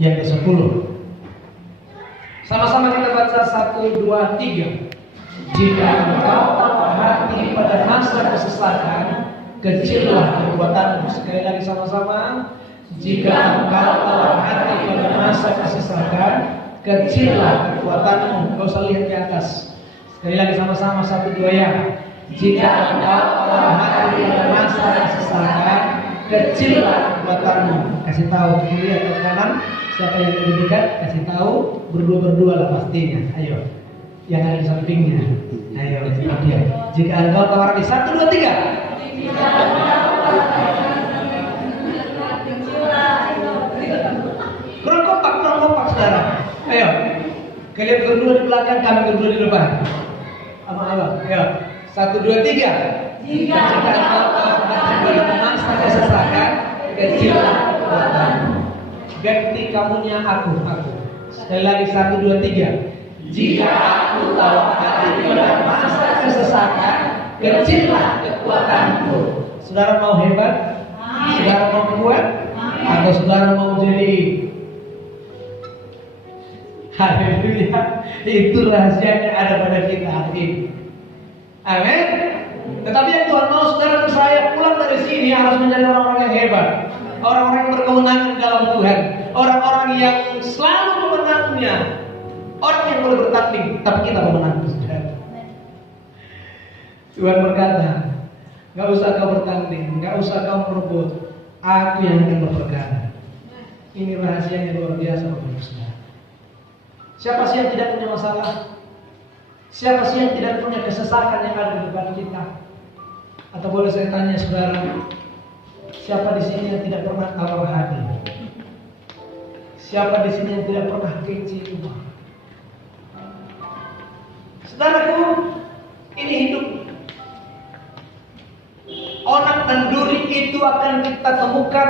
yang ke-10. Sama-sama kita baca 1, 2, 3. Jika engkau taruh hati pada masa kesesakan, kecillah kekuatanmu. Sekali lagi sama-sama. Jika engkau taruh hati pada masa kesesakan, kecillah kekuatanmu. Kau usah lihat di atas. Sekali lagi sama-sama 1, 2 ya. Jika engkau taruh hati pada masa kesesakan, kecillah kekuatanmu. Kasih tahu kiri atau kanan. Siapa yang lebih dekat, kasih tahu. Berdua-berdua lah pastinya. Ayo, yang ada di sampingnya. Ayo, dia. Jika engkau tawar di 1, 2, 3. Kurang kompak saudara. Ayo, kalian berdua di belakang, kami berdua di depan. Sama-sama. Ayo, 1, 2, 3. Jika engkau tawar pada masa kesesakan, kecillah kekuatanmu. Ganti kamunya aku. Sekali lagi 1, 2, 3. Jika aku tahu hati pada masa kesesakan, kecillah kekuatanku. Saudara mau hebat? Saudara mau kuat? Atau saudara mau jadi? Haleluya. Itu rahasianya ada pada kita hari ini. Amin. Tetapi yang Tuhan mau saudara dan saya pulang dari sini harus menjadi orang-orang yang hebat. Orang-orang yang berkemenangan dalam Tuhan. Orang-orang yang selalu memenangnya. Orang yang boleh bertanding, tapi kita memenang. Tuhan berkata, gak usah kau bertanding, gak usah kau merebut, aku yang akan berperkara. Ini rahasia yang luar biasa Bapak Saudara. Siapa sih yang tidak punya masalah? Siapa sih yang tidak punya kesesakan yang ada di depan kita? Atau boleh saya tanya saudara, siapa di sini yang tidak pernah tawar hati? Siapa di sini yang tidak pernah kecewa? Saudaraku, ini hidup. Onak dan duri itu akan kita temukan,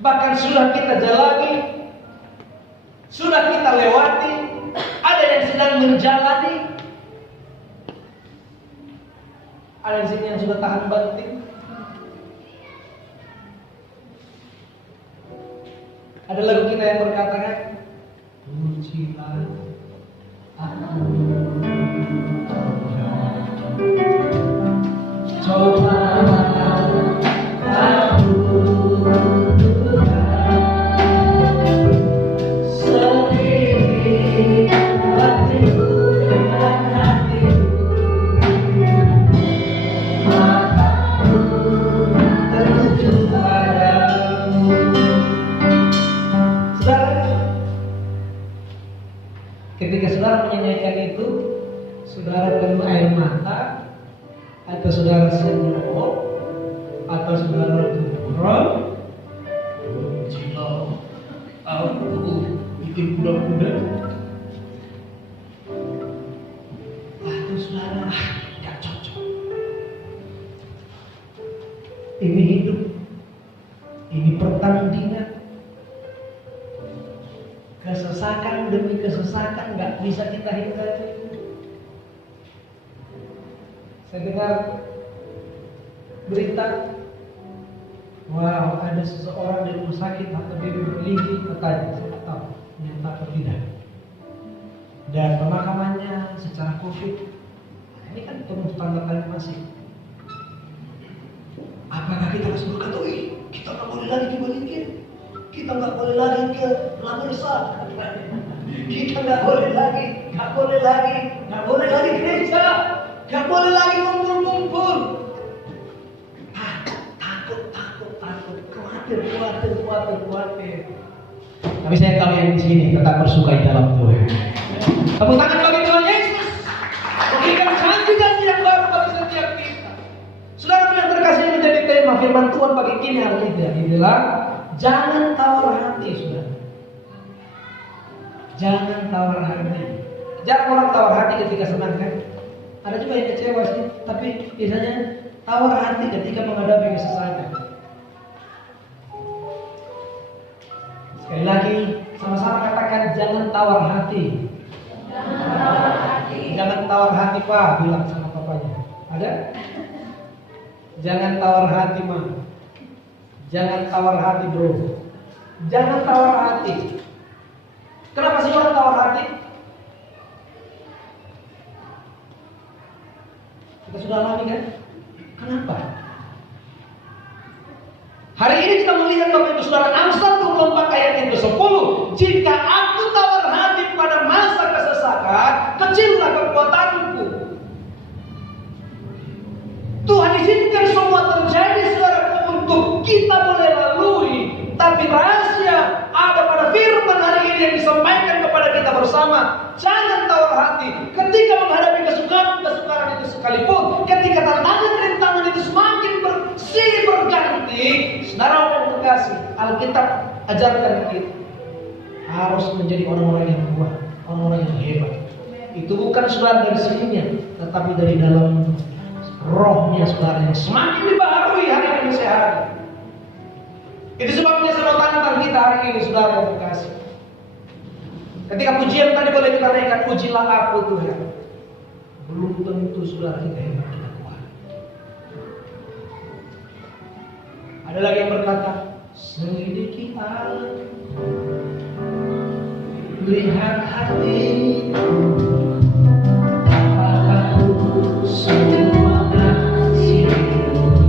bahkan sudah kita jalani, sudah kita lewati, ada yang sedang menjalani, ada di sini yang sudah tahan banting. Ada lagu kita yang berkatakan, pujilah aku. Coba aku sendiri hatiku dengan hatiku, mataku tertuju padamu. Saudara, ketika saudara menyanyikan itu, saudara penuh air mata, atau saudara senyum, atau saudara turun, pujilah aku, bikin kuda-kuda, atau saudara tidak cocok. Ini hidup, ini pertandingan. Kesesakan demi kesesakan gak bisa kita hindari. Saya dengar berita, wow, ada seseorang di rumah sakit atau baby berligi, katanya, saya tak tahu nyata atau tidak. Dan pemakamannya secara COVID, ini kan penuh tanda tanya masih. Apakah kita harus berkata, kita nggak boleh lagi dibalikin, kita nggak boleh lagi ke Lamersa, kita nggak boleh lagi gereja. Gak boleh lagi ngumpul-ngumpul. Takut. Khawatir. Tapi saya tahu yang di sini tetap bersuka di dalam Tuhan. Tepuk tangan bagi Tuhan Yesus. Berikan janji-janji yang baru bagi setiap kita. Saudara yang terkasih, menjadi tema firman Tuhan bagi kini hari ini adalah jangan tawar hati, saudara. Jangan tawar hati. Jangan orang tawar hati ketika senang kan? Ada juga yang kecewa sih, tapi biasanya tawar hati ketika menghadapi kesesakan. Sekali lagi, sama-sama katakan jangan tawar hati. Jangan tawar hati Pak, bilang sama papanya. Ada? Jangan tawar hati Ma. Jangan tawar hati bro. Jangan tawar hati. Kenapa sih orang tawar hati? Kita sudah alami kan? Kenapa? Hari ini kita melihat Bapak Ibu Saudara, Amsal 24 ayat yang ke-10. Jika aku tawar hati pada masa kesesakan, kecillah kekuatanku. Tuhan izinkan semua terjadi, saudara, untuk kita boleh lalui. Tapi rahasia ada pada firman hari ini yang disampaikan kepada kita bersama. Jangan tawar hati ketika menghadapi kesukaran itu sekalipun. Ketika tantangan rintangan itu semakin silih berganti, saudara yang terkasih, Alkitab ajarkan kita harus menjadi orang-orang yang kuat, orang-orang yang hebat. Itu bukan saudara dari sininya, tetapi dari dalam rohnya saudara yang semakin dibaharui hari demi hari. Itu sebabnya saya mau tantang kita hari ini, saudara yang terkasih. Ketika pujian tadi boleh kita naikkan, pujilah aku Tuhan. Belum tentu saudara kita hebat, kita kuat. Ada lagi yang berkata, selidiki Allah, lihat hatiku, apakah semua kasih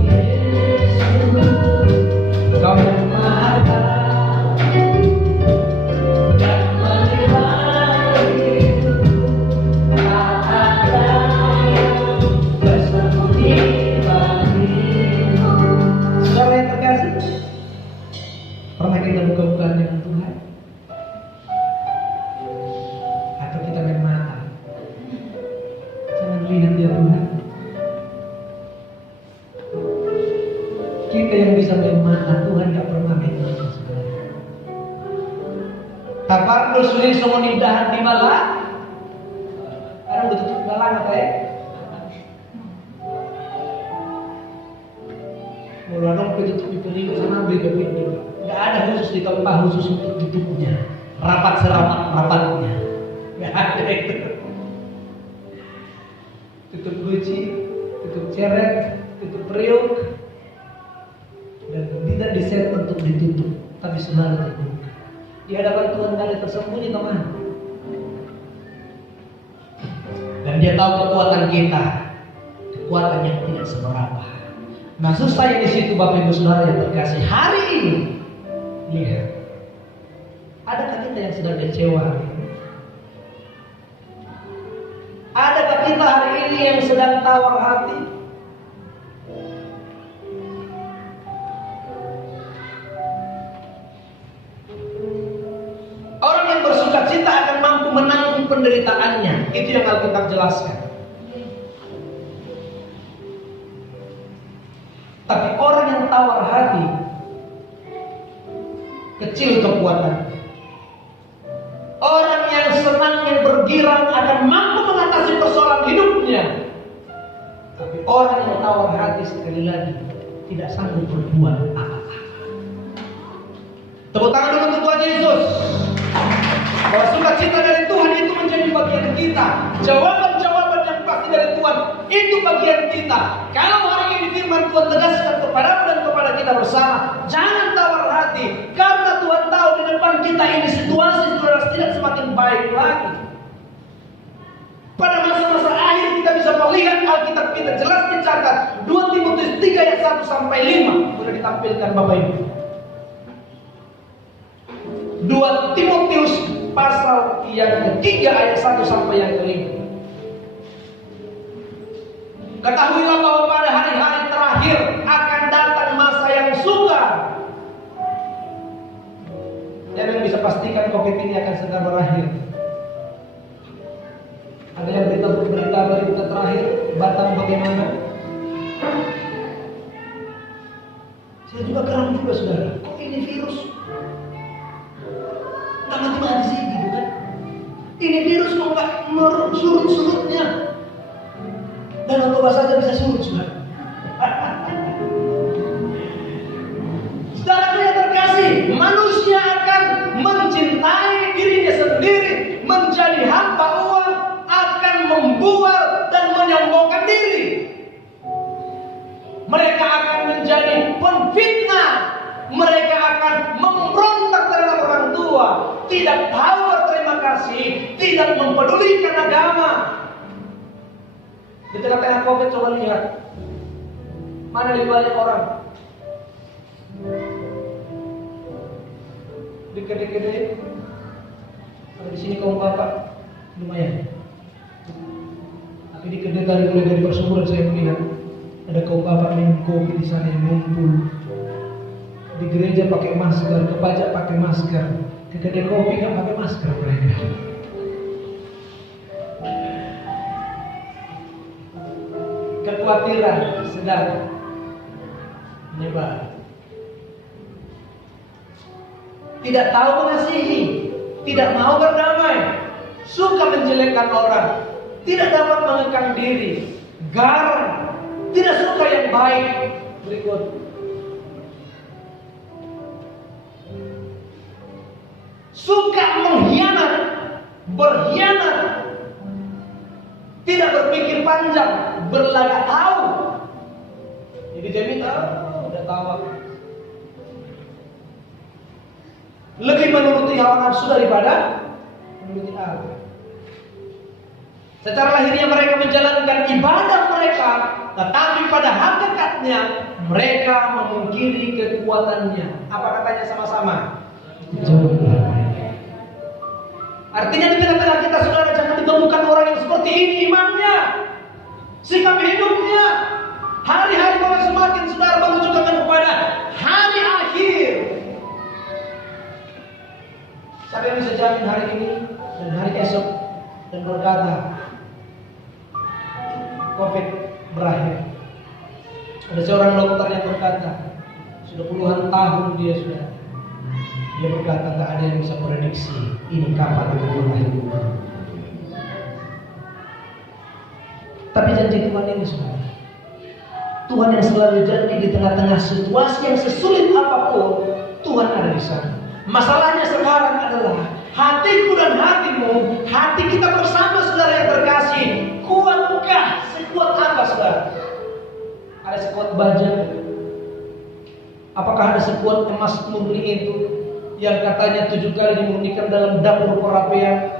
Yesus, Kau yang Maha dan menilai kata-kata bersembunyi bagimu. Saudara yang terkasih, pernah kita buka-bukaan dengan Tuhan? Atau kita main mata? Jangan lihat dia Tuhan. Kita yang bisa main mata, Tuhan gak pernah main mata. Kapan bersulit semua nindahan di malam? Sekarang udah tutup malam apa ya? Mulai ditutup di telinga sana beda-beda. Gak ada khusus di tempat khusus untuk tutupnya. Rapat serapat-rapatnya. Gak ada itu. Tutup guci, tutup ceret, tutup periuk, dan tidak diset untuk ditutup, tapi selalu terbuka. Di hadapan Tuhan tidak ada tersembunyi, teman. Dan Dia tahu kekuatan kita, kekuatan yang tidak seberapa. Maksud saya di situ, Bapak Ibu Saudara yang terkasih, hari ini lihat, adakah kita yang sedang kecewa? Adakah kita hari ini yang sedang tawar hati? Orang yang bersukacita akan mampu menanggung penderitaannya. Itu yang Alkitab jelaskan. Tapi orang yang tawar hati, kecil kekuatan. Orang yang senang, yang bergirang akan mampu mengatasi persoalan hidupnya. Tapi orang yang tawar hati sekali lagi tidak sanggup berbuat apa-apa. Tepuk tangan dulu untuk Tuhan Yesus. Bahwa sukacita dari Tuhan itu menjadi bagian kita. Jawaban-jawaban yang pasti dari Tuhan itu bagian kita. Kalau hari ini firman Tuhan tegaskan kepadamu dan kepada kita bersama, jangan tawar hati, karena Tuhan tahu di depan kita ini situasi sudah tidak semakin baik lagi. Pada masa-masa akhir kita bisa melihat Alkitab kita jelas dicatat 2 Timotius 3 ayat 1 sampai 5 sudah ditampilkan Bapak Ibu. 2 Timotius pasal yang ketiga ayat 1 sampai yang kelima. Ketahuilah bahwa pada hari-hari terakhir akan datang masa yang sukar. Siapa yang bisa pastikan COVID ini akan segera berakhir? Ada yang berita terakhir Batam bagaimana? Saya juga geram juga saudara. Kok ini virus nggak mati-mati sih gitu kan? Ini virus kok nggak surut-surutnya? Dan narkoba saja bisa surut saudara. Saudara yang terkasih, manusia akan mencintai dirinya sendiri, menjadi hamba uang, akan membual dan menyombongkan diri. Mereka akan menjadi penfitnah, mereka akan memberontak tua, tidak tahu berterima kasih, tidak mempedulikan agama. Di tengah-tengah COVID coba lihat, mana lebih banyak orang? Di kedai-kedai, di sini kaum bapak lumayan. Tapi di kedai tadi mulai dari persemuran saya melihat ada kaum bapak minum kopi di sana yang ngumpul. Di gereja pakai masker, ke pajak pakai masker, ke kedai kopi nggak pakai masker mereka. Kekhawatiran sedang menyebar. Tidak tahu mengasihi, tidak mau berdamai, suka menjelekkan orang, tidak dapat mengekang diri, garang, tidak suka yang baik. Berikut, suka mengkhianat, berkhianat, tidak berpikir panjang, berlagak tahu. Jadi dia minta, udah tahu. Lebih menuruti hawa nafsu daripada menuruti Allah. Secara lahirnya mereka menjalankan ibadah mereka, tetapi pada hakikatnya mereka memungkiri kekuatannya. Apa katanya sama-sama? Artinya di tengah-tengah kita, saudara, jangan ditemukan orang yang seperti ini imannya, sikap hidupnya. Hari-hari mulai semakin, saudara, menunjukkan kepada hari akhir. Siapa yang bisa jamin hari ini dan hari esok dan berkata COVID berakhir? Ada seorang dokter yang berkata, sudah puluhan tahun dia berkata tak ada yang bisa prediksi ini kapan itu berakhir. Tapi janji Tuhan ini, saudara, Tuhan yang selalu janji di tengah-tengah situasi yang sesulit apapun, Tuhan ada di sana. Masalahnya sekarang adalah hatiku dan hatimu, hati kita bersama, saudara yang terkasih, kuatkah? Sekuat apa, saudara? Ada sekuat baja? Apakah ada sekuat emas murni itu yang katanya 7 kali dimurnikan dalam dapur perapian?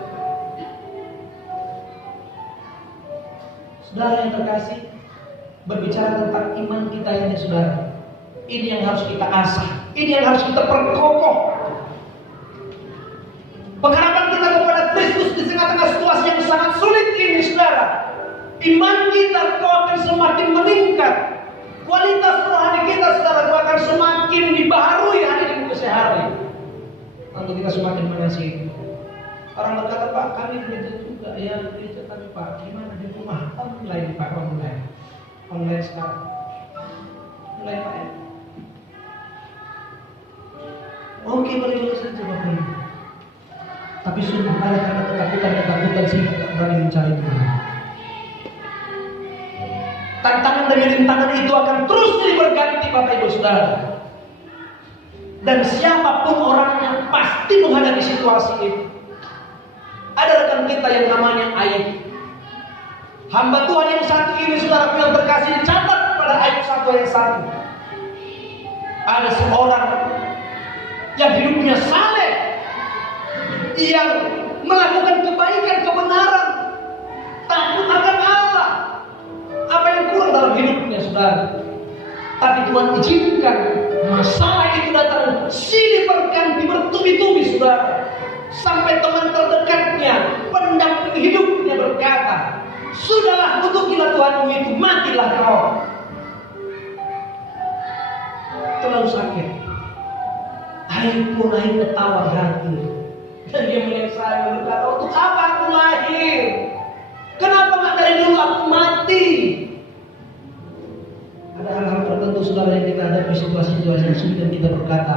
Saudara yang terkasih, berbicara tentang iman kita ini, saudara, ini yang harus kita asah, ini yang harus kita perkokoh. Pengharapan kita kepada Kristus di tengah-tengah situasi yang sangat sulit ini, saudara, iman kita kau akan semakin meningkat. Kualitas rohani kita, saudara, kau akan semakin dibaharui hari demi sehari. Tentu kita semakin mengasihi. Orang berkata, Pak, kami gereja juga, ya gereja tapi Pak, gimana di rumah? Online, Pak, online sekarang. Online, Pak, ya. Oke, boleh saja, Bapak. Tapi sungguh ada karena ketakutan sehingga tidak berani mencari Tuhan. Tantangan demi rintangan itu akan terus jadi berganti, Bapak Ibu Saudara. Dan siapapun orangnya pasti menghadapi situasi itu. Ada rekan kita yang namanya Ayub. Hamba Tuhan yang satu ini, saudara yang terkasih, dicatat pada Ayub 1 ayat 1. Ada seorang yang hidupnya saleh, yang melakukan kebaikan, kebenaran, takut akan Allah. Apa yang kurang dalam hidupnya, saudara? Tapi Tuhan izinkan masalah itu datang silih berganti, bertubi-tubi, saudara. Sampai teman terdekatnya, pendamping hidupnya berkata, sudahlah, kutukilah Tuhanmu itu, matilah kau. Terlalu sakit. Ayub pun akhirnya tawar hati. Dan dia melihat saya berkata, untuk apa aku lahir? Kenapa nggak dari dulu aku mati? Ada hal-hal tertentu, saudara, yang kita hadapi, situasi-situasi yang sulit, dan kita berkata,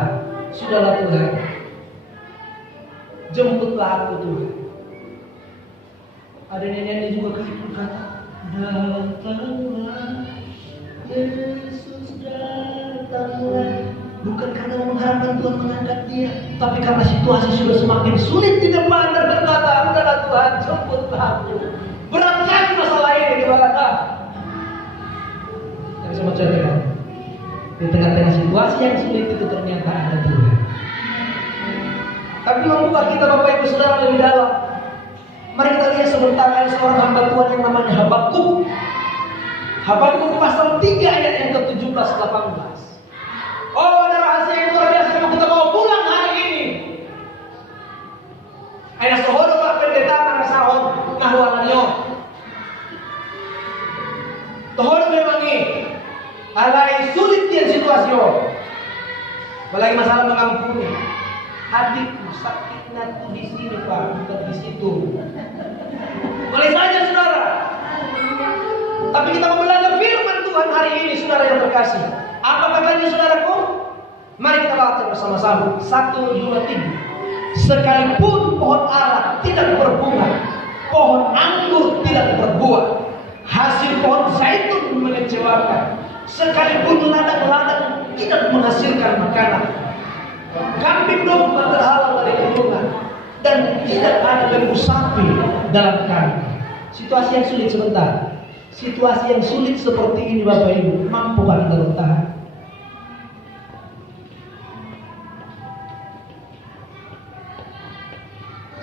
sudahlah Tuhan, jemputlah aku Tuhan. Ada nenek juga berkata, datanglah Yesus, datanglah. Bukan karena mengharapkan Tuhan mengangkat dia, tapi karena situasi sudah semakin sulit di depan, dan berkata, udahlah Tuhan, jemputlah aku. Berat lagi masalah ini di mana? Tapi sama saudara, di tengah-tengah situasi yang sulit itu ternyata ada Tuhan. Tapi membuka kita Bapak Ibu Saudara lebih dalam. Mari kita lihat sebentar ada seorang hamba Tuhan yang namanya Habakuk. Habakuk pasal 3 ayat yang ke-17-18. Oh, ada rahasia yang luar biasa yang kita bawa pulang hari ini. Ada sohoro lah pendeta nang sahon nahuangannya. Tohon memang ini alai sulit dia situasi. Apalagi masalah mengampuni. Hatiku sakitnya tuh di sini Pak, bukan di situ. Boleh saja saudara. Tapi kita mau belajar firman Tuhan hari ini saudara yang terkasih. Apa katanya saudaraku? Mari kita baca bersama-sama. 1, 2, 3. Sekalipun pohon ara tidak berbunga, pohon anggur tidak berbuah, hasil pohon zaitun mengecewakan, sekalipun ladang-ladang tidak menghasilkan makanan, kambing domba terhalang dari kurungan, dan tidak ada lembu sapi dalam kandang. Situasi yang sulit sebentar. Situasi yang sulit seperti ini Bapak Ibu, mampukah kita bertahan?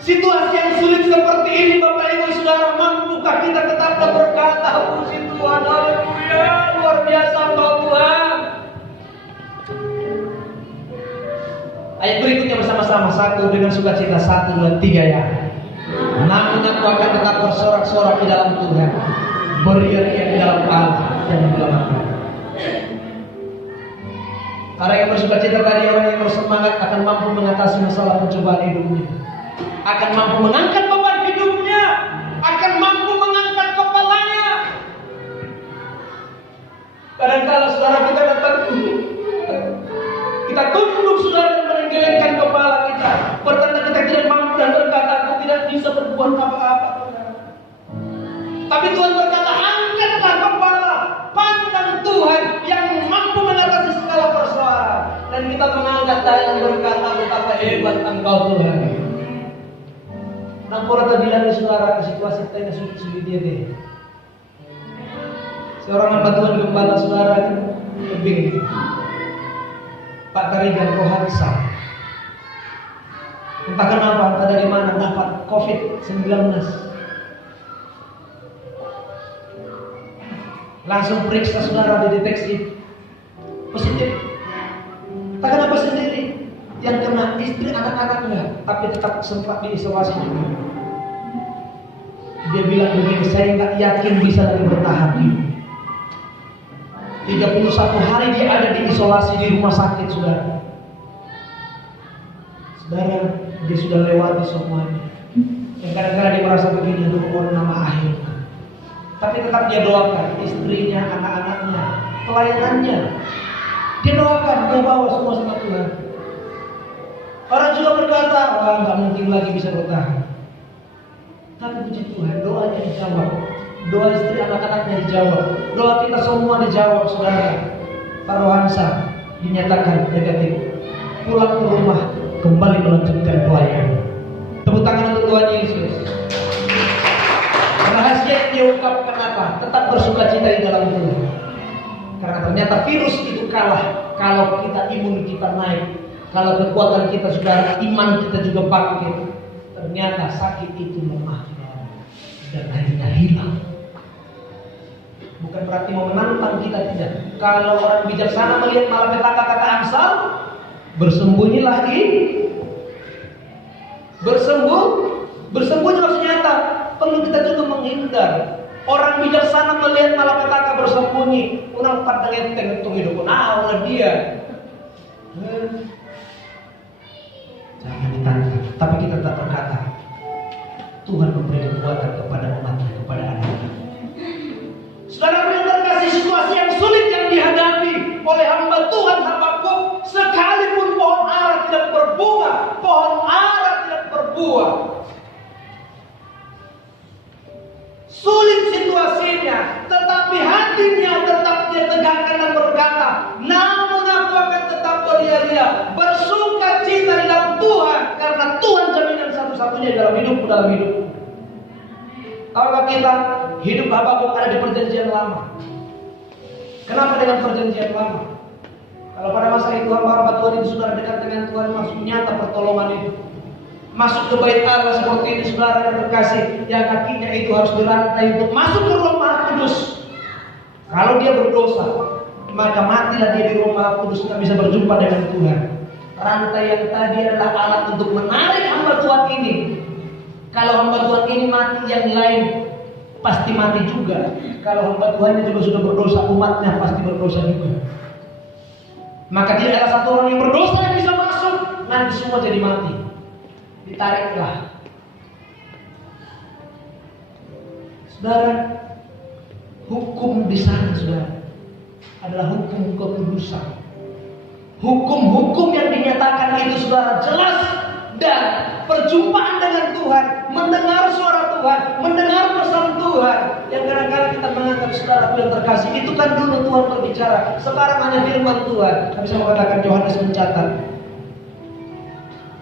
Situasi yang sulit seperti ini Bapak Ibu Saudara, mampukah kita tetap berkata puji Tuhan, haleluya, luar biasa Tuhan. Ayat berikutnya bersama-sama, 1 dengan sukacita, 1, 2, 3 ya. Namun aku akan tetap bersorak-sorak di dalam Tuhan, beria-ria di dalam Allah dan di dalam aku. Orang yang bersukacita tadi, orang yang bersemangat akan mampu mengatasi masalah pencobaan hidupnya, akan mampu mengangkat beban hidupnya, akan mampu mengangkat kepalanya. Kadang-kadang saudara kita datang, kita tunduk saudara dan menenggelamkan kepala kita, bertanda kita tidak mampu dan berkata aku tidak bisa berbuat apa-apa. Tapi Tuhan berkata, angkatlah kepala, pandang Tuhan yang mampu mengatasi segala persoalan. Dan kita mengangkat tangan berkata, betapa hebat Engkau Tuhan. Nang orang bilang saudara ke situasi kita yang sulit-sulit dia deh. Seorang hamba Tuhan gembala saudara lebih Pak Karigan Rohansa. Entah kenapa, entah dari mana dapat COVID-19. Langsung periksa saudara, dideteksi positif. Tak kenapa sendiri, yang kena istri anak-anaknya, tapi tetap sempat diisolasi juga. Dia bilang begini, saya nggak yakin bisa lagi bertahan. 31 hari dia ada di isolasi di rumah sakit saudara. Saudara, dia sudah lewati semuanya. Yang kadang-kadang dia merasa begini, aduh mohon nama akhir. Tapi tetap dia doakan istrinya, anak-anaknya, pelayanannya. Dia doakan, dia bawa semua sama Tuhan. Orang juga berkata, wah nggak mungkin lagi bisa bertahan. Tapi puji Tuhan, doanya dijawab. Doa istri anak-anaknya dijawab. Doa kita semua dijawab saudara. Pak Rohansa dinyatakan negatif. Pulang ke rumah, kembali melanjutkan doanya. Tepuk tangan untuk Tuhan Yesus. Rahasia yang diungkapkan apa? Tetap bersukacita di dalam Tuhan. Karena ternyata virus itu kalah kalau kita imun kita naik. Kalau kekuatan kita saudara, iman kita juga bangkit. Ternyata sakit itu lemah dan akhirnya hilang. Bukan berarti mau menantang kita, tidak. Kalau orang bijaksana melihat malapetaka, kata Amsal, bersembunyilah di bersembunyi maksudnya apa? Perlu kita juga menghindar. Orang bijaksana melihat malapetaka bersembunyi, unang padangenteng itu hidup oleh dia. Jangan ditantang, tapi kita tetap berkata, Tuhan memberi kekuatan kepada umatnya, kepada anak-anak. Saudara yang terkasih, situasi yang sulit yang dihadapi oleh hamba Tuhan Habakuk, sekalipun pohon ara tidak berbunga, pohon ara tidak berbuah. Sulit situasinya, tetapi hatinya tetap dia tegakkan dan berkata, namun aku akan tetap beria-ria, bersuka cita di dalam Tuhan, karena Tuhan jaminan satu-satunya dalam hidupku. Tahukah kita, hidup Habakuk ada di perjanjian lama. Kenapa dengan perjanjian lama? Kalau pada masa itu hamba Tuhan itu sudah dekat dengan Tuhan, maksud nyata pertolongan itu. Masuk ke bait Allah seperti ini saudara yang terkasih, yang kakinya itu harus dirantai untuk masuk ke ruang Maha Kudus. Kalau dia berdosa, maka matilah dia di ruang Maha Kudus, tidak bisa berjumpa dengan Tuhan. Rantai yang tadi adalah alat untuk menarik hamba Tuhan ini. Kalau hamba Tuhan ini mati, yang lain pasti mati juga. Kalau hamba Tuhan juga sudah berdosa, umatnya pasti berdosa juga. Maka tidak ada satu orang yang berdosa yang bisa masuk, nanti semua jadi mati. Ditariklah. Saudara, hukum di sana saudara adalah hukum kekudusan. Hukum-hukum yang dinyatakan itu saudara jelas, dan perjumpaan dengan Tuhan, mendengar suara Tuhan, mendengar pesan Tuhan. Yang kadang-kadang kita menganggap saudara yang terkasih, itu kan dulu Tuhan berbicara, sekarang hanya firman Tuhan. Tapi saya mau katakan, Yohanes mencatat,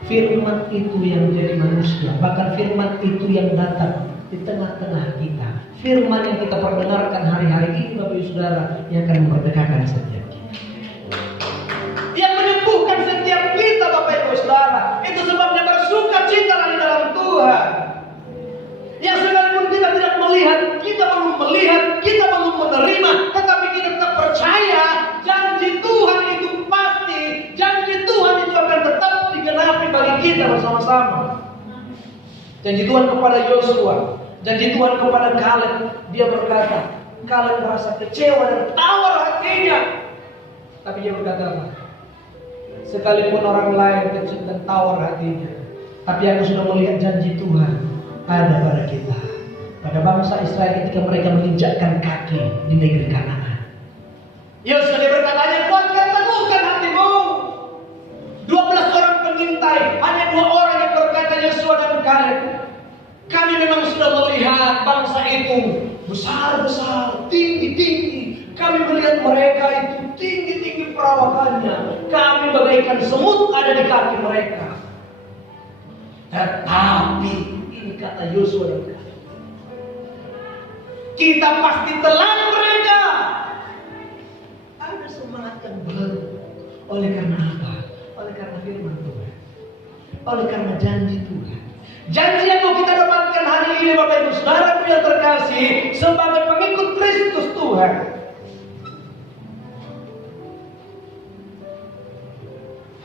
firman itu yang menjadi manusia, bahkan firman itu yang datang di tengah-tengah kita. Firman yang kita perdengarkan hari-hari ini Bapak Ibu Saudara, yang akan memerdekakan setiap kita, yang menyembuhkan setiap kita Bapak Ibu Saudara. Itu sebabnya bersuka cita di dalam Tuhan. Yang sekalipun kita tidak melihat, kita belum melihat, kita belum menerima, tetapi kita tetap percaya janji Tuhan itu pasti, janji Tuhan itu akan tetap digenapi bagi kita bersama-sama. Janji Tuhan kepada Yosua, janji Tuhan kepada Kaleb, dia berkata, Kaleb merasa kecewa dan tawar hatinya, tapi dia berkata, sekalipun orang lain kecil dan tawar hatinya, tapi aku sudah melihat janji Tuhan ada pada kita, pada bangsa Israel ketika mereka menginjakkan kaki di negeri Kanaan. Yosua dia berkata, kuatkan teguhkan hatimu. 12 orang pengintai, hanya 2 orang yang berkata, Yosua dan Kaleb, kami memang sudah melihat bangsa itu besar-besar, tinggi-tinggi. Kami melihat mereka itu tinggi-tinggi perawakannya. Kami bagaikan semut ada di kaki mereka. Tetapi ini kata Yosua dan Kaleb, kita pasti telan mereka. Ada semangat yang baru. Oleh karena apa? Oleh karena firman Tuhan, oleh karena janji Tuhan. Janji yang mau kita dapatkan hari ini Bapak Ibu Saudara yang terkasih, sebagai pengikut Kristus Tuhan.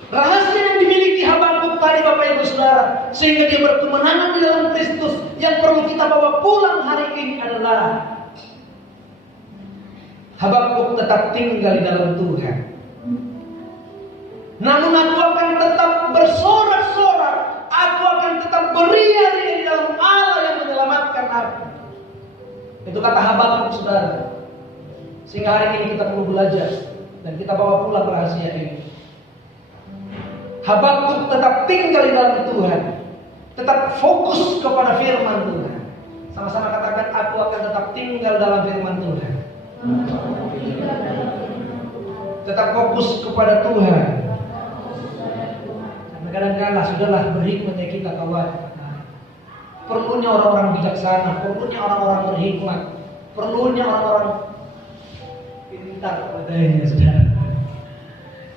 Rahasia yang dimiliki Habakuk tadi Bapak Ibu Saudara, sehingga dia berkemenangan di dalam Kristus, yang perlu kita bawa pulang hari ini adalah Habakuk tetap tinggal di dalam Tuhan. Namun aku akan tetap bersorak-sorak, aku akan tetap beria-ria di dalam Allah yang menyelamatkan aku. Itu kata Habakuk saudara. Sehingga hari ini kita perlu belajar dan kita bawa pulang rahasia ini. Habakuk tetap tinggal di dalam Tuhan, tetap fokus kepada firman Tuhan. Sama-sama katakan, aku akan tetap tinggal dalam firman Tuhan. Tetap fokus kepada Tuhan. Kadang-kadang sudahlah, berhikmatnya kita kawan. Perlunya orang-orang bijaksana, perlunya orang-orang berhikmat, perlunya orang-orang pintar padanya saudara.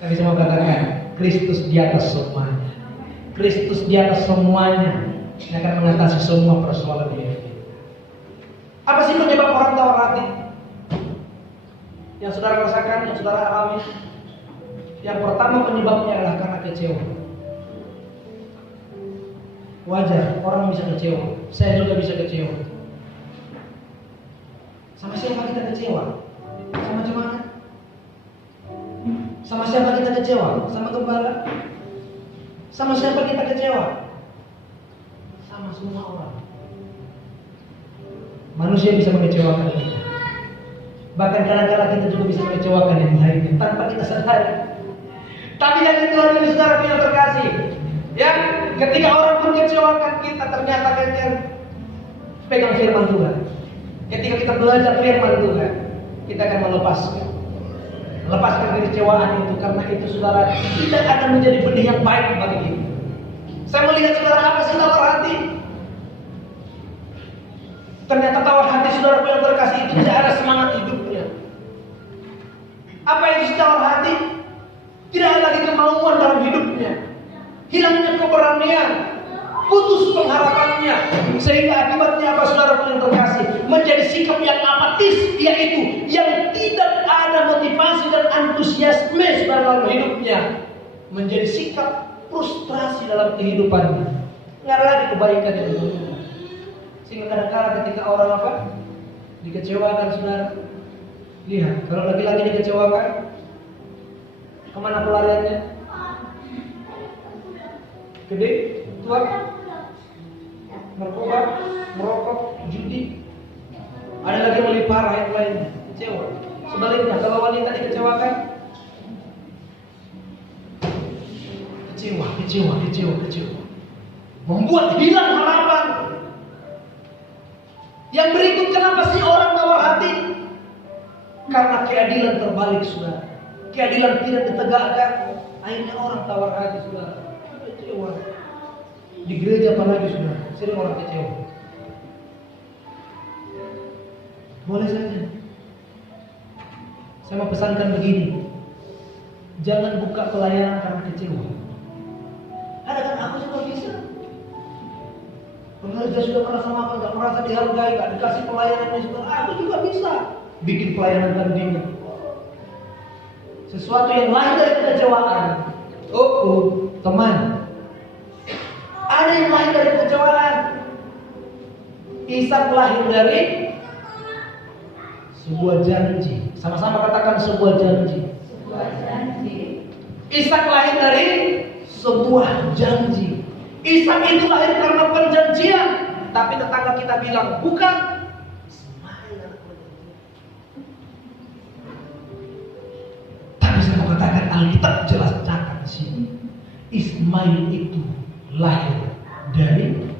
Kami semua katakan, Kristus di atas semuanya. Kristus di atas semuanya yang akan mengatasi semua persoalan hidup kita. Apa sih penyebab orang tawar hati? Yang saudara rasakan, yang saudara alami. Yang pertama penyebabnya adalah karena kecewa. Wajar, orang bisa kecewa. Saya juga bisa kecewa. Sama siapa kita kecewa? Sama jemaat? Sama siapa kita kecewa? Sama gembala? Sama siapa kita kecewa? Sama semua orang. Manusia bisa mengecewakan kita. Bahkan kadang-kadang kita juga bisa mengecewakan yang lainnya tanpa kita sadari. Tapi yang itu hari ini saudara punya terkasih, ya, ketika orang mengecewakan kita, ternyata kita pegang firman Tuhan. Ketika kita belajar firman Tuhan, kita akan melepaskan kekecewaan itu. Karena itu saudara tidak akan menjadi benih yang baik bagi kita. Saya melihat saudara, apa sih tawar hati? Ternyata tawar hati saudara yang terkasih itu tidak ada semangat hidupnya. Apa itu tawar hati? Tidak ada lagi kemauan dalam hidupnya. Hilangnya keberanian. putus pengharapannya. Sehingga akibatnya apa saudara yang terkasih? Menjadi sikap yang apatis, yaitu yang tidak ada motivasi dan antusiasme dalam hidupnya. Menjadi sikap frustrasi dalam kehidupannya. Nggak ada lagi kebaikan yang dilakukan. Sehingga kadang-kadang ketika orang apa? Dikecewakan saudara. Lihat, kalau laki-laki dikecewakan, kemana pelariannya? Gede, tua, narkoba, merokok, judi. Ada lagi yang lebih parah yang lainnya, kecewa. Sebaliknya, kalau wanita dikecewakan, kecewa. Membuat hilang harapan. Yang berikut, kenapa sih orang tawar hati? Karena keadilan terbalik, saudara. Keadilan tidak ditegakkan. Akhirnya orang tawar hati, saudara. Kecewa. Di gereja apalagi, saudara, sering orang kecewa. Boleh saja. Saya mau pesankan begini. Jangan buka pelayanan karena kecewa. Ada kan aku juga bisa. Pengajar sudah merasa makan, gak merasa dihargai, gak dikasih pelayanannya juga. Aku juga bisa bikin pelayanan tandingan. Sesuatu yang lain dari kekecewaan. Teman. Ada yang lain dari kekecewaan. Ishak lahir dari sebuah janji. Sama-sama katakan sebuah janji. Ishak lahir dari sebuah janji. Ishak itu lahir karena perjanjian. Tapi tetangga kita bilang bukan. Tapi saya mau katakan Alkitab jelas catat di sini. Ismail itu lahir dari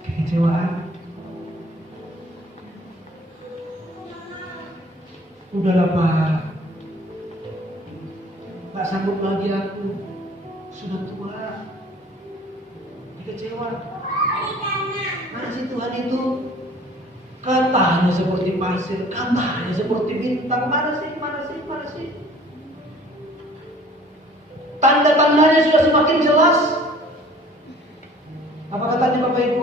kekecewaan. Udahlah Pak, gak sanggup lagi aku, sudah tua, kecewa. Mana sih Tuhan itu? Katanya seperti pasir, katanya seperti bintang. Mana sih? Tanda-tandanya sudah semakin jelas. Apa katanya Bapak Ibu?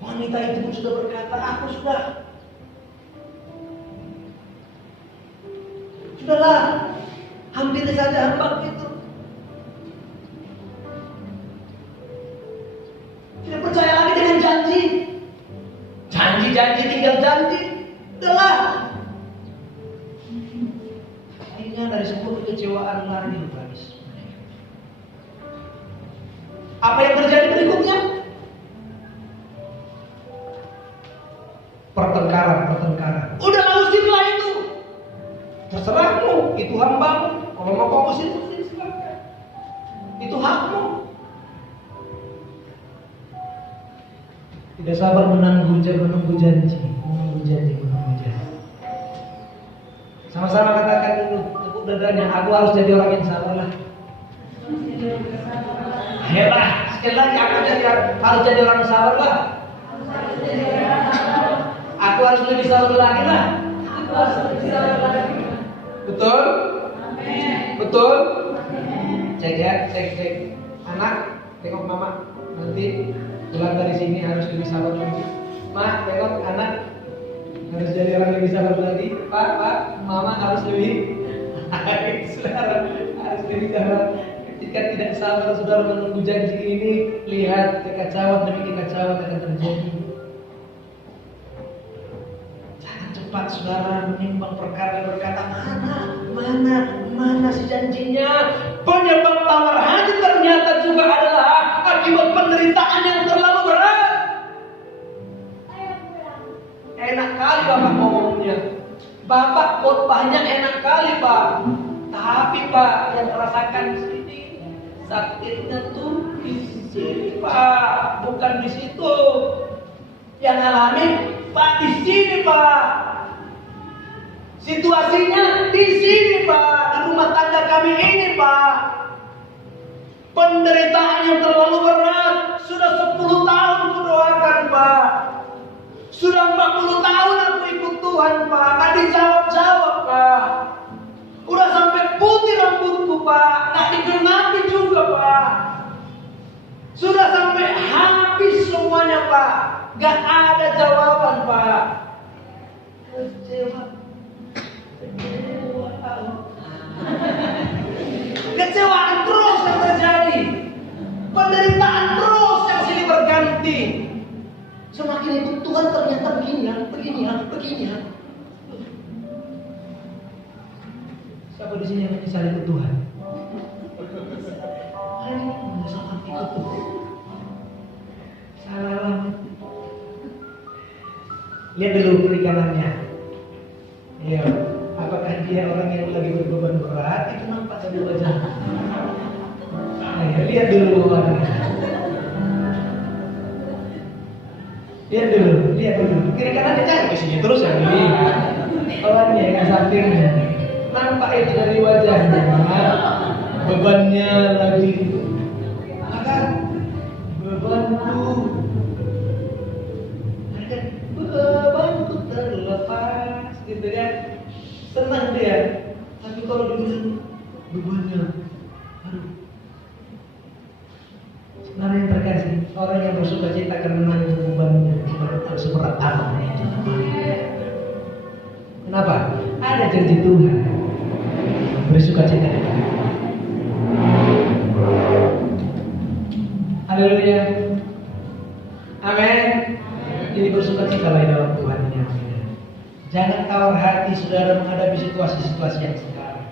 Wanita itu pun sudah berkata, aku sudahlah, hampir saja hamba itu. Tidak percaya lagi dengan janji. Janji tinggal janji. Udahlah. Akhirnya dari sebuah kekecewaan lari habis. Apa yang terjadi berikutnya? Pertengkaran. Udahlah, usirlah itu. Terserahmu, itu hambamu. Kalau mau kau usir, silakan. Itu hakmu. Tidak sabar menunggu janji. Sama-sama katakan dulu, tepuk dadanya. Aku harus jadi orang yang sabar lah. Ayolah, sekali lagi aku harus jadi orang yang sabar lah. Aku harus lebih sabar lagi lah. Betul? Betul? Cek ya, cek. Anak, tengok mama. Nanti pulang dari sini harus lebih sabar lagi. Ma, tengok anak, harus jadi orang yang lebih sabar lagi. Pak, mama harus lebih harus lebih sabar. Ketika tidak sabar saudara menunggu janji ini, lihat kekacauan demi kekacauan akan terjadi. Jangan cepat saudara menimbang perkara dan berkata mana si janjinya. Penyebab tawar hati ternyata juga adalah akibat penderitaan yang terlalu berat. Enak kali Bapak ngomongnya, Bapak khotbahnya enak kali Pak. Tapi Pak yang merasakan di sini sakitnya tuh di sini Pak, bukan di situ. Yang alami Pak di sini Pak. Situasinya di sini Pak, di rumah tangga kami ini Pak. Penderitaan yang terlalu berat. Sudah 10 tahun kudoakan Pak. Sudah 40 tahun aku ikut Tuhan Pak, nggak dijawab-jawab Pak. Udah sampai putih rambutku Pak, nggak digenapi juga Pak. Sudah sampai habis semuanya Pak, nggak ada jawaban Pak. Kecewa. Kecewaan terus yang terjadi, penderitaan terus yang silih berganti. Semakin ikut Tuhan ternyata begini. Siapa di sini yang bisa ikut Tuhan? Ayo, sama ikut Tuhan. Salah alamat. Lihat dulu kiri kanannya. Iya, apakah dia orang yang lagi berbeban berat? Itu nampak dari wajah. Ayo, lihat dulu orangnya. Lihat dulu. Kiri kanan jangan ke sini terus ya ini. Orangnya yang sampingnya. Nampak itu dari wajahnya. Bebannya lagi. Akan bebanku. Akan bebanku terlepas, gitu kan? Senang dia. Tapi kalau dulu bebannya, aduh. Sebenarnya yang terkasih, orang yang bersuka cita akan menanggung bebannya seberat apa? Kenapa? Ada janji Tuhan. Bersuka cita. Haleluya. Amin. Jadi bersuka cita lah dalam Tuhan ini. Amin. Jangan tawar hati saudara menghadapi situasi-situasi yang sekarang.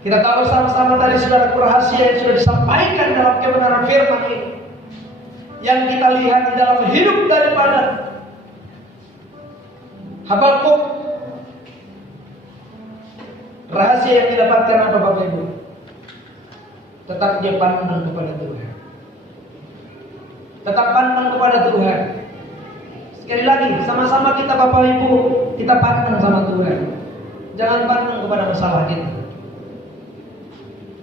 Kita tahu sama-sama tadi saudara rahasia yang sudah disampaikan dalam kebenaran firman ini. Yang kita lihat di dalam hidup daripada Habakuk. Rahasia yang didapatkan apa Bapak Ibu? Tetap dia pandang kepada Tuhan. Tetap pandang kepada Tuhan. Sekali lagi, sama-sama kita Bapak Ibu, kita pandang sama Tuhan. Jangan pandang kepada masalah kita.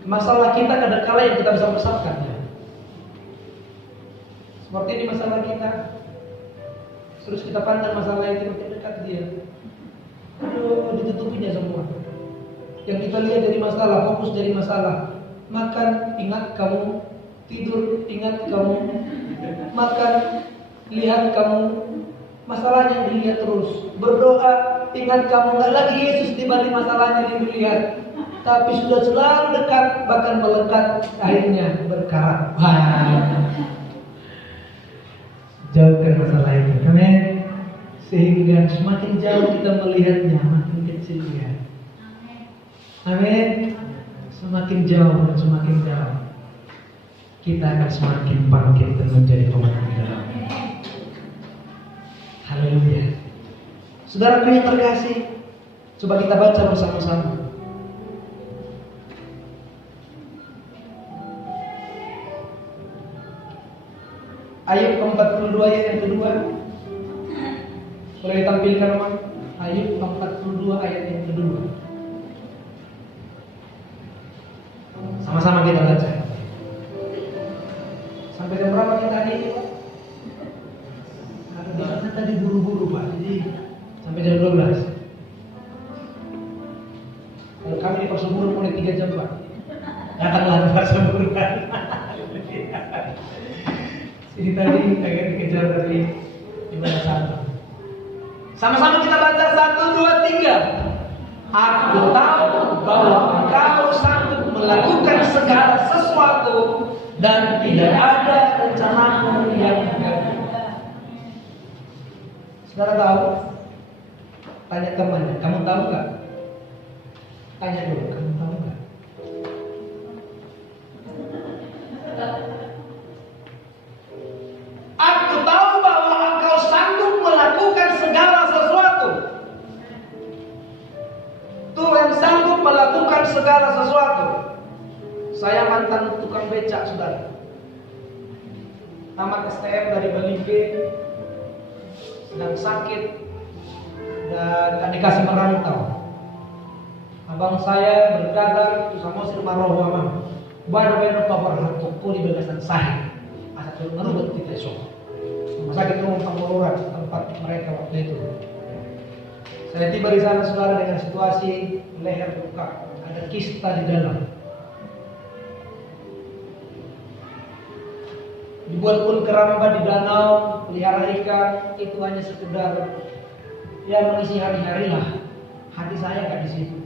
Masalah kita kadang-kala yang kita bisa besarkan ya. Seperti ini masalah kita. Terus kita pandang masalah itu makin dekat dia. Aduh, ditutupinya semua. Yang kita lihat dari masalah, fokus dari masalah. Makan, ingat kamu. Tidur, ingat kamu. Makan, lihat kamu. Masalahnya dilihat terus. Berdoa, ingat kamu. Gak lagi Yesus di balik masalahnya yang dilihat. Tapi sudah selalu dekat, bahkan melekat, akhirnya berkarat. Jauhkan masalah itu, amin. Sehingga semakin jauh kita melihatnya, makin kecil dia. Amin. Semakin jauh dan semakin jauh, kita akan semakin bangkit dan menjadi pemenang di dalam. Haleluya. Saudaraku yang terkasih, coba kita baca bersama-sama. Ayub 42 ayat yang kedua. Boleh ditampilkan Mas? Ayub 42 ayat yang kedua. Sama-sama kita baca. Sampai jam berapa kita hari ini Pak? Karena di sana tadi buru-buru Pak, jadi sampai jam 12. Kalau kami di Perseburu mulai 3 jam Pak. Datanglah Perseburu. Jadi tadi agak dikejar dari gimana sana. Sama-sama kita baca 1, 2, 3. Aku tahu bahwa engkau sanggup melakukan segala sesuatu dan tidak ada rencanamu yang gagal. Saudara tahu? Tanya temannya, kamu tahu nggak? Tanya dulu, kamu tahu nggak? Aku tahu bahwa engkau sanggup melakukan segala sesuatu. Tuhan sanggup melakukan segala sesuatu. Saya mantan tukang becak, saudara. Tamat STM dari Bali B, sedang sakit dan dikasih merantau. Abang saya berkata, sama Sirma Rohwamam, Bana Bena Pabar Hatoko di bagasan sahih. Asal merubut kita sok. Rumah sakit umum Panguluran, tempat mereka waktu itu. Saya tiba di sana saudara dengan situasi leher luka, ada kista di dalam. Dibuat pun keramba di danau, pelihara ikan, itu hanya sekedar ya mengisi hari-hari lah. Hati saya nggak di situ.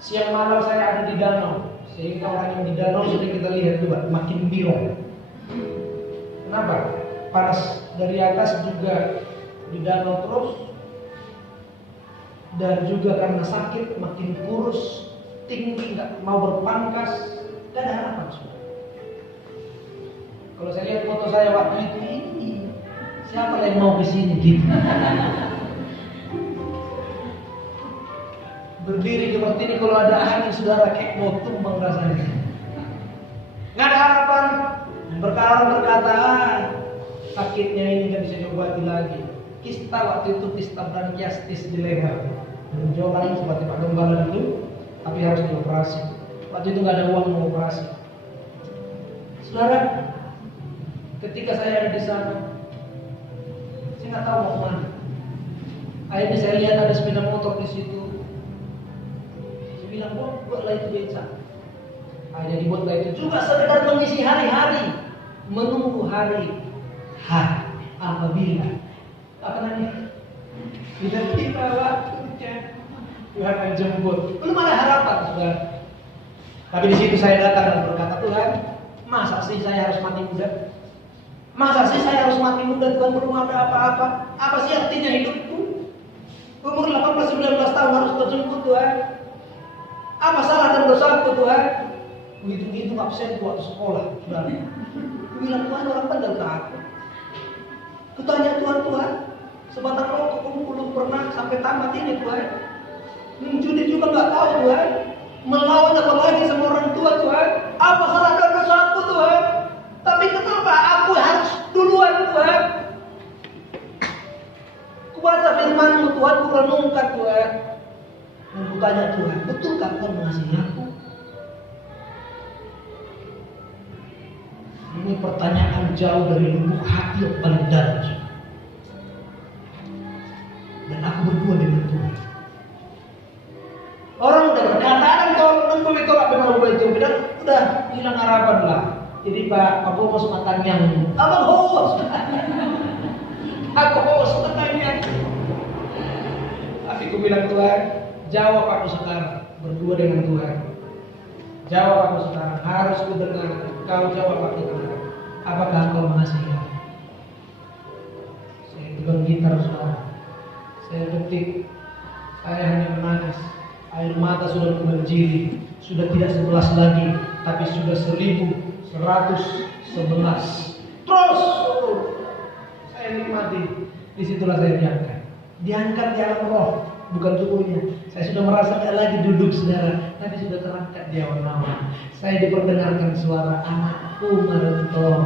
Siang malam saya ada di danau, sehingga orang yang di danau sudah kita lihat juga makin biru. Kenapa? Panas dari atas juga di danau terus, dan juga karena sakit makin kurus, tinggi, nggak mau berpangkas, gak ada harapan sudah. Kalau saya lihat foto saya waktu itu, ini siapa yang mau kesini gitu? Berdiri seperti ini kalau ada angin saudara kayak mau tumbang rasanya. Nggak ada harapan. Berkata sakitnya ini nggak bisa diobati lagi. Kista waktu itu kista branchiastis di leher. Benjolan seperti Pak Gembala itu, tapi harus dioperasi. Waktu itu nggak ada uang mau operasi. Saudara, ketika saya ada di sana, saya nggak tahu mau kemana. Akhirnya saya lihat ada sepeda motor di situ. Saya bilang, buatlah itu beca. Akhirnya dibuatlah itu juga sekedar mengisi hari-hari, menunggu hari apabila apa namanya kita waktunya Tuhan akan jemput. Belum ada harapan, saudara. Tapi di situ saya datang dan berkata, Tuhan, masa sih saya harus mati muda? Masa sih saya harus mati muda? Tuhan, belum ada apa-apa. Apa sih artinya hidupku? Umur 18-19 tahun harus terjemput, Tuhan. Apa salah dan dosaku, Tuhan? Begitu-begitu absen buat sekolah, saudara. Aku bilang, Tuhan, orang pandang ke aku. Aku tanya Tuhan, sebatang rokok kamu belum pernah sampai tamat ini, Tuhan. Judi juga nggak tahu, Tuhan. Melawan apalagi sama orang tua, Tuhan. Apa salah dan dosaku, Tuhan? Tapi kenapa aku harus duluan, Tuhan? Ku baca firman-Mu, Tuhan, ku renungkan, Tuhan. Dan ku tanya Tuhan, betulkah Tuhan mengasihi aku? Ini pertanyaan jauh dari lubuk hati yang paling dalam. Dan aku berdua dengan Tuhan. Orang udah berkata, dan tolak benar itu, udah hilang harapan lah. Jadi Pak Bos matanya, Abang host, aku host matanya. Tapi aku bilang, Tuhan, jawab aku sekarang, berdua dengan Tuhan. Jawab aku sekarang, harus ku dengar. Kau jawab aku sekarang, apakah kau mengasihi aku? Saya pegang gitar, saudara. Saya detik, saya hanya menangis. Air mata sudah menjiri, sudah tidak 11 lagi, tapi sudah 1111. Terus saya nikmati. Disitulah saya diangkat di alam roh, bukan tubuhnya. Saya sudah merasa tidak lagi duduk, saudara, tapi sudah terangkat di awan-awan. Saya diperdengarkan suara, anakku merentong.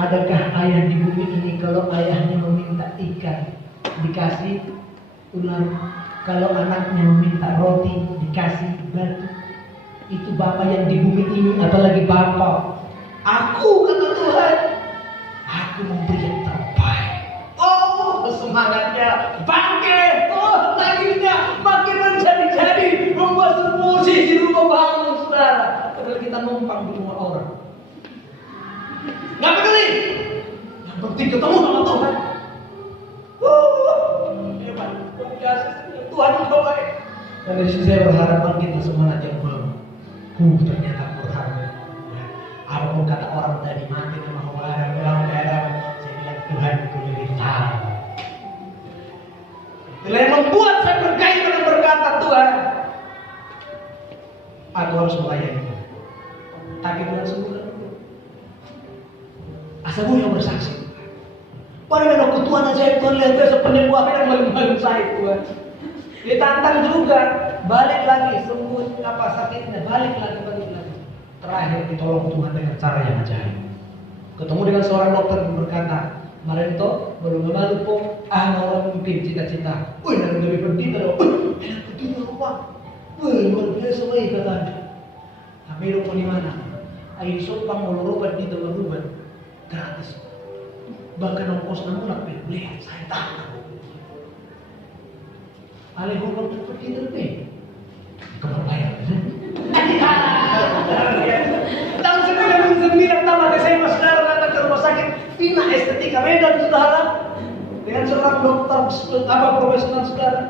Adakah ayah di bumi ini kalau ayahnya meminta ikan dikasih ular? Kalau anaknya meminta roti dikasih batu. Itu Bapa yang di bumi ini, apalagi Bapa. Aku, kata Tuhan, aku memberi yang terbaik. Oh, semangatnya bangkit. Oh, tangisnya makin menjadi-jadi, membuat posisi rumah bangun, saudara. Padahal kita numpang di rumah orang. Nggak peduli. Yang penting ketemu sama Tuhan. Hebat, biasa. Tuhan itu baik. Dan dari situ saya berharap kita semangat yang baru. Ternyata berharga. Apapun kata orang tadi mati sama orang saya bilang Tuhan itu lebih tahu. Itulah yang membuat saya bergairah dan berkata, Tuhan, aku harus melayani. Tapi Tuhan sembuhkan aku. Asamu yang bersaksi. Pada waktu Tuhan saya Tuhan lihat saya penyembuh apa yang malu-malu saya, Tuhan. Ditantang juga, balik lagi, sembuh apa sakitnya, balik lagi. Terakhir ditolong Tuhan dengan cara yang ajaib. Ketemu dengan seorang dokter yang berkata, Marento, belum malu po, orang mimpi cita-cita. Wih, dan lebih penting tadi, enak begini rumah. Wih, luar biasa baik katanya. Tapi lo di mana? Ayo sopang mau robat di teman-teman. Gak gratis. Bahkan ongkos namun beli, saya tahu. Ale goblok seperti itu nih. Kamu bayar. Tahun 99 tamat SMA saudara datang ke rumah sakit Vina Estetika Medan saudara dengan seorang dokter profesional saudara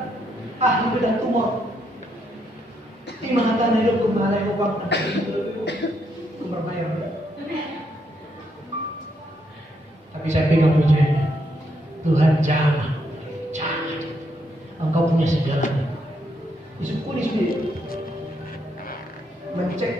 ahli bedah tumor. Di mata hidup kembali ke uang bayar. Tapi saya pegang pujiannya. Tuhan jangan. Engkau punya segalanya. Yusuf Kunis mencek